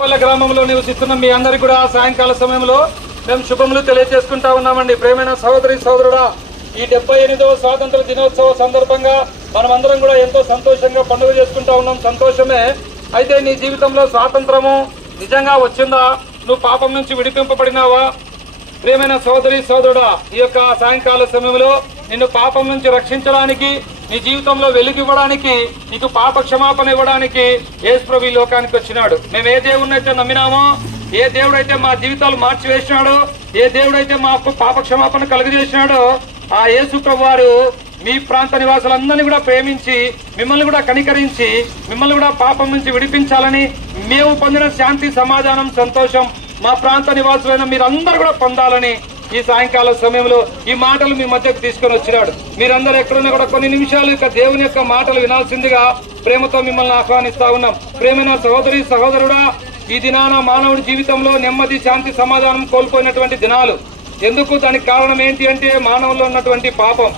పల్లె గ్రామంలో నివసిస్తున్న మీ అందరికీ కూడా సాయంకాల సమయంలో మేము శుభములు తెలియజేసుకుంటా ఉన్నామండి. ప్రేమైన సహోదరి సహోదరుడా, ఈ 78వ స్వాతంత్ర దినోత్సవ సందర్భంగా మనమందరం కూడా ఎంతో సంతోషంగా పండుగ చేసుకుంటా ఉన్నాం. సంతోషమే. అయితే నీ జీవితంలో స్వాతంత్రము నిజంగా వచ్చిందా? నువ్వు పాపం నుంచి విడిపింపబడినావా? ప్రేమైన సహోదరి సహోదరుడా, ఈ యొక్క సాయంకాల సమయంలో నిన్ను పాపం నుంచి రక్షించడానికి, నీ జీవితంలో వెలుగివ్వడానికి, నీకు పాప క్షమాపణ ఇవ్వడానికి యేసు ప్రభు ఈ లోకానికి వచ్చినాడు. మేము ఏ దేవుడినైతే నమ్మినామో, ఏ దేవుడైతే మా జీవితాలు మార్చివేసినాడో, ఏ దేవుడైతే మాకు పాప క్షమాపణ కలుగజేసినాడో, ఆ యేసు ప్రభు వారు మీ ప్రాంత నివాసులందరినీ కూడా ప్రేమించి, మిమ్మల్ని కూడా కనికరించి, మిమ్మల్ని కూడా పాపం నుంచి విడిపించాలని, మేము పొందిన శాంతి, సమాధానం, సంతోషం మా ప్రాంత నివాసులైన మీరందరూ కూడా పొందాలని ఈ సాయంకాల సమయంలో ఈ మాటలు మీ మధ్యకు తీసుకొని వచ్చినాడు. మీరందరూ ఎక్కడున్నా కూడా కొన్ని నిమిషాలు ఇక దేవుని యొక్క మాటలు వినాల్సిందిగా ప్రేమతో మిమ్మల్ని ఆహ్వానిస్తా ఉన్నాం. ప్రేమైన సహోదరి సహోదరుడా, ఈ దినాన మానవుడి జీవితంలో నెమ్మది, శాంతి, సమాధానం కోల్పోయినటువంటి దినాలు. ఎందుకు? దానికి కారణం ఏంటి అంటే మానవుల్లో ఉన్నటువంటి పాపం.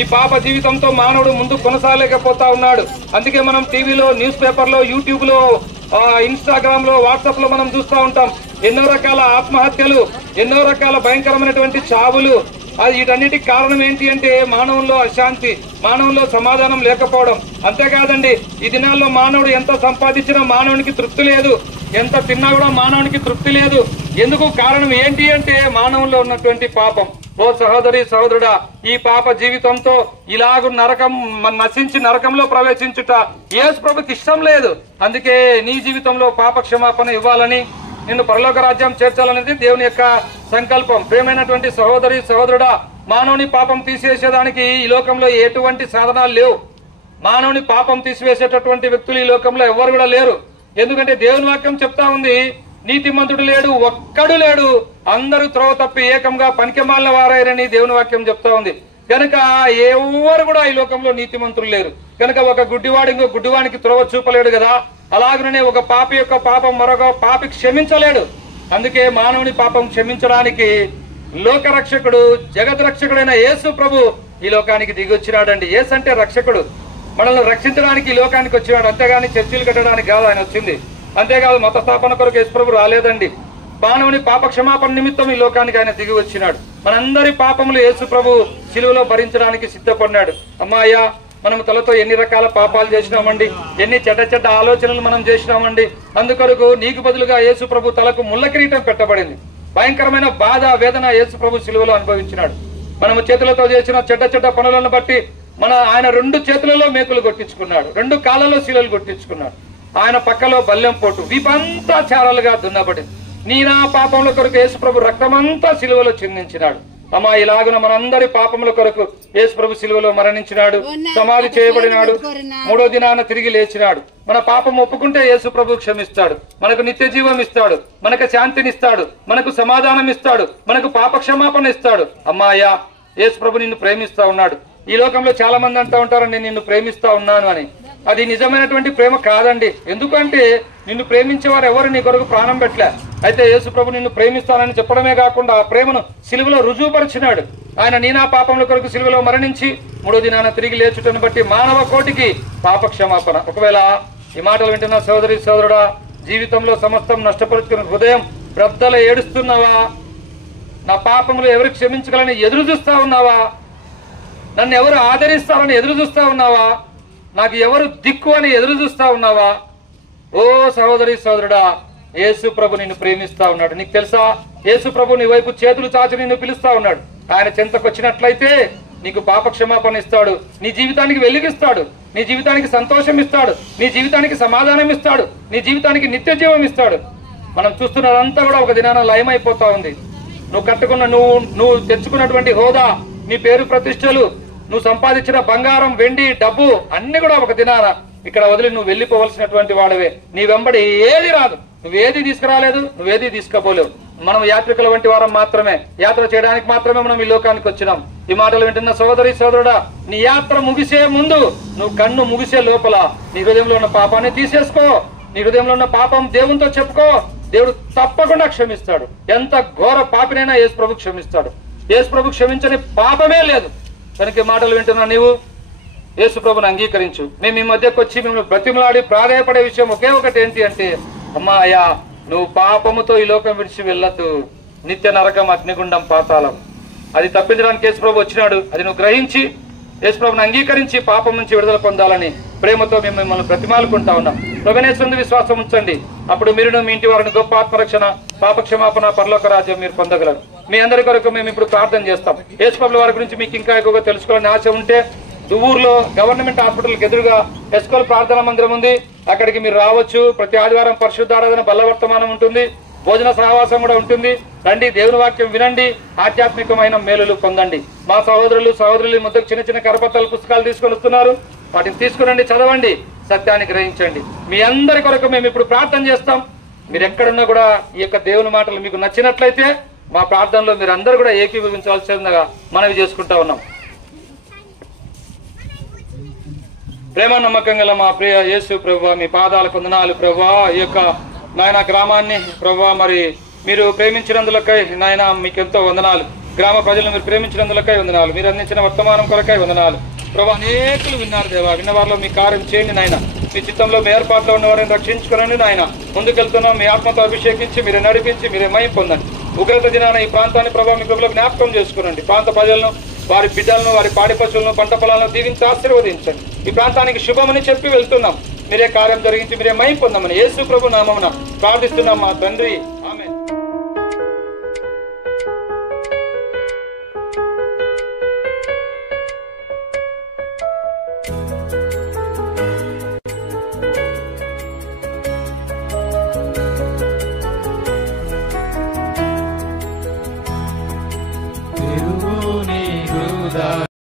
ఈ పాప జీవితంతో మానవుడు ముందు కొనసాగలేకపోతా ఉన్నాడు. అందుకే మనం టీవీలో, న్యూస్ పేపర్లో, యూట్యూబ్ లో, ఇన్స్టాగ్రామ్ లో, వాట్సాప్ లో మనం చూస్తూ ఉంటాం ఎన్నో రకాల ఆత్మహత్యలు, ఎన్నో రకాల భయంకరమైనటువంటి చావులు. వీటన్నిటికి కారణం ఏంటి అంటే మానవుల్లో అశాంతి, మానవుల్లో సమాధానం లేకపోవడం. అంతేకాదండి, ఈ దినాల్లో మానవుడు ఎంత సంపాదించినా మానవునికి తృప్తి లేదు, ఎంత తిన్నా కూడా మానవునికి తృప్తి లేదు. ఎందుకు? కారణం ఏంటి అంటే మానవుల్లో ఉన్నటువంటి పాపం. ఓ సహోదరి సహోదరుడా, ఈ పాప జీవితంతో ఇలాగ నరకం నశించి నరకంలో ప్రవేశించుట యేసు ప్రభుకి ఇష్టం లేదు. అందుకే నీ జీవితంలో పాప క్షమాపణ ఇవ్వాలని, నిన్ను పరలోక రాజ్యం చేర్చాలనేది దేవుని యొక్క సంకల్పం. ప్రేమైనటువంటి సహోదరి సహోదరుడా, మానవుని పాపం తీసివేసేదానికి ఈ లోకంలో ఎటువంటి సాధనాలు లేవు. మానవుని పాపం తీసివేసేటటువంటి వ్యక్తులు ఈ లోకంలో ఎవరు కూడా లేరు. ఎందుకంటే దేవుని వాక్యం చెప్తా ఉంది, నీతిమంతుడు లేడు, ఒక్కడు లేడు, అందరూ త్రోవ తప్పి ఏకంగా పనికిమాలిన వారైరని దేవుని వాక్యం చెప్తా ఉంది. కనుక ఎవరు కూడా ఈ లోకంలో నీతిమంతులు లేరు. కనుక ఒక గుడ్డివాడు ఇంకో గుడ్డివానికి త్రోవ చూపలేడు కదా, అలాగనే ఒక పాపి యొక్క పాపం మరొక పాపి క్షమించలేడు. అందుకే మానవుని పాపం క్షమించడానికి లోక రక్షకుడు, జగత్ రక్షకుడైన యేసు ప్రభు ఈ లోకానికి దిగి వచ్చినాడండి. యేసు అంటే రక్షకుడు, మనల్ని రక్షించడానికి ఈ లోకానికి వచ్చినాడు. అంతేగాని చర్చిలు కట్టడానికి కాదు ఆయన వచ్చింది. అంతేకాదు మత స్థాపన కొరకు యేసు ప్రభు రాలేదండి. మానవుని పాప క్షమాపణ నిమిత్తం ఈ లోకానికి ఆయన దిగి వచ్చినాడు. మనందరి పాపములు యేసు ప్రభు శిలువలో భరించడానికి సిద్ధపడినాడు. అమ్మాయ్యా, మనం తలతో ఎన్ని రకాల పాపాలు చేసినామండి, ఎన్ని చెడ్డ ఆలోచనలు మనం చేసినామండి. అందుకొరకు నీకు బదులుగా యేసు ప్రభు తలకు ముళ్ళ కిరీటం పెట్టబడింది. భయంకరమైన బాధ, వేదన యేసు ప్రభు శిలువలో అనుభవించినాడు. మనము చేతులతో చేసిన చెడ్డ పనులను బట్టి ఆయన 2 చేతులలో మేకులు కొట్టించుకున్నాడు, 2 కాళ్ళలో శిలలు కొట్టించుకున్నాడు. ఆయన పక్కలో బల్లెం పోటు, వీపంతా చారాలుగా దున్నబడింది. నీ నా పాపముల కొరకు యేసు ప్రభు రక్తమంతా శిలువలో చిందించినాడు. అమ్మా, ఇలాగున మనందరి పాపముల కొరకు యేసు ప్రభు శిలువలో మరణించినాడు, సమాధి చేయబడినాడు, 3వ దినాన తిరిగి లేచినాడు. మన పాపం ఒప్పుకుంటే యేసు ప్రభు క్షమిస్తాడు, మనకు నిత్య జీవం ఇస్తాడు, మనకు శాంతినిస్తాడు, మనకు సమాధానం ఇస్తాడు, మనకు పాప క్షమాపణ ఇస్తాడు. అమ్మాయ్యా, యేసు ప్రభు నిన్ను ప్రేమిస్తా ఉన్నాడు. ఈ లోకంలో చాలా మంది అంటూ ఉంటారు, నేను నిన్ను ప్రేమిస్తా ఉన్నాను అని. అది నిజమైనటువంటి ప్రేమ కాదండి. ఎందుకంటే నిన్ను ప్రేమించేవారు ఎవరు నీ కొరకు ప్రాణం పెట్టలే. అయితే యేసు ప్రభు నిన్ను ప్రేమిస్తానని చెప్పడమే కాకుండా ఆ ప్రేమను సిలువలో రుజువుపరిచినాడు. ఆయన నీనా పాపముల కొరకు సిలువలో మరణించి 3వ దినాన తిరిగి లేచుటను బట్టి మానవ కోటికి పాప క్షమాపణ. ఒకవేళ ఈ మాటలు వింటున్న సోదరి సోదరుడా, జీవితంలో సమస్తం నష్టపరుచుకున్న హృదయం బ్రద్దల ఏడుస్తున్నావా? నా పాపములు ఎవరు క్షమించగలని ఎదురు చూస్తా ఉన్నావా? నన్ను ఎవరు ఆదరిస్తారని ఎదురు చూస్తా ఉన్నావా? నాకు ఎవరు దిక్కు అని ఎదురు చూస్తా ఉన్నావా? ఓ సహోదరి సహోదరుడా, యేసు ప్రభు నిన్ను ప్రేమిస్తా ఉన్నాడు. నీకు తెలుసా, యేసు ప్రభు నీ వైపు చేతులు చాచి నిన్ను పిలుస్తా ఉన్నాడు. ఆయన చెంతకు వచ్చినట్లయితే నీకు పాప క్షమాపణ ఇస్తాడు, నీ జీవితానికి వెలుగిస్తాడు, నీ జీవితానికి సంతోషం ఇస్తాడు, నీ జీవితానికి సమాధానం ఇస్తాడు, నీ జీవితానికి నిత్య జీవం ఇస్తాడు. మనం చూస్తున్నదంతా కూడా ఒక దినాన లయమైపోతా ఉంది. నువ్వు కట్టుకున్న, నువ్వు తెచ్చుకున్నటువంటి హోదా, నీ పేరు ప్రతిష్టలు, నువ్వు సంపాదించిన బంగారం, వెండి, డబ్బు అన్ని కూడా ఒక దినాన ఇక్కడ వదిలి నువ్వు వెళ్లిపోవలసినటువంటి వాడవే. నీ వెంబడి ఏది రాదు, నువ్వేది తీసుకురాలేదు, నువ్వేది తీసుకుపోలేవు. మనం యాత్రికుల వంటి వారం మాత్రమే, యాత్ర చేయడానికి మాత్రమే మనం ఈ లోకానికి వచ్చినాం. ఈ మాటలు వింటున్న సోదరి సోదరుడా, నీ యాత్ర ముగిసే ముందు, నువ్వు కన్ను ముగిసే లోపల నీ హృదయంలో ఉన్న పాపాన్ని తీసేసుకో. నీ హృదయంలో ఉన్న పాపం దేవునితో చెప్పుకో. దేవుడు తప్పకుండా క్షమిస్తాడు. ఎంత ఘోర పాపినైనా యేసు ప్రభు క్షమిస్తాడు. యేసు ప్రభు క్షమించని పాపమే లేదు. కనుక మాటలు వింటున్నా నీవు యేసు ప్రభుని అంగీకరించు. మేము ఈ మధ్యకు వచ్చి మిమ్మల్ని బ్రతిమలాడి ప్రాధాయపడే విషయం ఒకే ఒకటి ఏంటి అంటే, అమ్మా అయ్యా, నువ్వు పాపముతో ఈ లోకం విడిచి వెళ్ళదు, నిత్య నరకం, అగ్నిగుండం, పాతాళం. అది తప్పించడానికి యేసుప్రభు వచ్చినాడు. అది నువ్వు గ్రహించి యేసుప్రభుని అంగీకరించి పాపం నుంచి విడుదల పొందాలని ప్రేమతో మేము మిమ్మల్ని ప్రతిమాలుకుంటా ఉన్నాం. ప్రభునేశ్వరుని విశ్వాసం ఉంచండి. అప్పుడు మీరును మీ ఇంటి వారిని గొప్ప ఆత్మరక్షణ, పాపక్షమాపణ, పరలోక రాజ్యం మీరు పొందగలరు. మీ అందరి కొరకు మేము ఇప్పుడు ప్రార్థన చేస్తాం. యేసుప్రభుల వారి గురించి మీకు ఇంకా ఎక్కువగా తెలుసుకోవాలని ఆశ ఉంటే దువ్వూరులో గవర్నమెంట్ హాస్పిటల్కి ఎదురుగా ఎస్కోల్ ప్రార్థనా మందిరం ఉంది. అక్కడికి మీరు రావచ్చు. ప్రతి ఆదివారం పరిశుద్ధారాధన, బల్ల వర్తమానం ఉంటుంది. భోజన సహవాసం కూడా ఉంటుంది. రండి, దేవుని వాక్యం వినండి, ఆధ్యాత్మికమైన మేలులు పొందండి. మా సహోదరులు ముద్దకు చిన్న చిన్న కరపత్రాలు, పుస్తకాలు తీసుకొని వస్తున్నారు. వాటిని తీసుకురండి, చదవండి, సత్యాన్ని గ్రహించండి. మీ అందరి కొరకు మేము ఇప్పుడు ప్రార్థన చేస్తాం. మీరు ఎక్కడున్నా కూడా ఈ యొక్క దేవుని మాటలు మీకు నచ్చినట్లయితే మా ప్రార్థనలో మీరు అందరూ కూడా ఏకీభవించాల్సిందిగా మనవి చేసుకుంటా ఉన్నాం. ప్రేమ నమ్మకం గల మా ప్రియ యేసు ప్రభువా, మీ పాదాలకు వందనాలు ప్రభువా. ఈ యొక్క నాయన గ్రామాన్ని ప్రభువా మరి మీరు ప్రేమించినందులకై నాయన మీకెంతో వందనాలు. గ్రామ ప్రజలను మీరు ప్రేమించినందులకై వందనాలు. మీరు అందించిన వర్తమానం కొరకై వందనాలు ప్రభా. అనేకులు విన్నారు దేవా. విన్న వారిలో మీ కార్యం చేయండి నాయన. మీ చిత్తంలో మీ ఏర్పాట్లో ఉన్న వారిని రక్షించుకోనండి నాయన. ముందుకెళ్తున్నాం. మీ ఆత్మతో అభిషేకించి మీరు నడిపించి మీరే మహిమ పొందండి. ఉగ్రత దినాన ఈ ప్రాంతాన్ని ప్రభావ మీ కృపలో జ్ఞాపకం చేసుకునండి. ప్రాంత ప్రజలను, వారి బిడ్డలను, వారి పాడి పశువులను, పంట పొలాలను దీవించి ఆశీర్వదించండి. ఈ ప్రాంతానికి శుభమని చెప్పి వెళ్తున్నాం. మీరే కార్యం జరిగించి మీరే మహిమ పొందమని యేసు ప్రభు నామమున ప్రార్థిస్తున్నాం మా తండ్రి.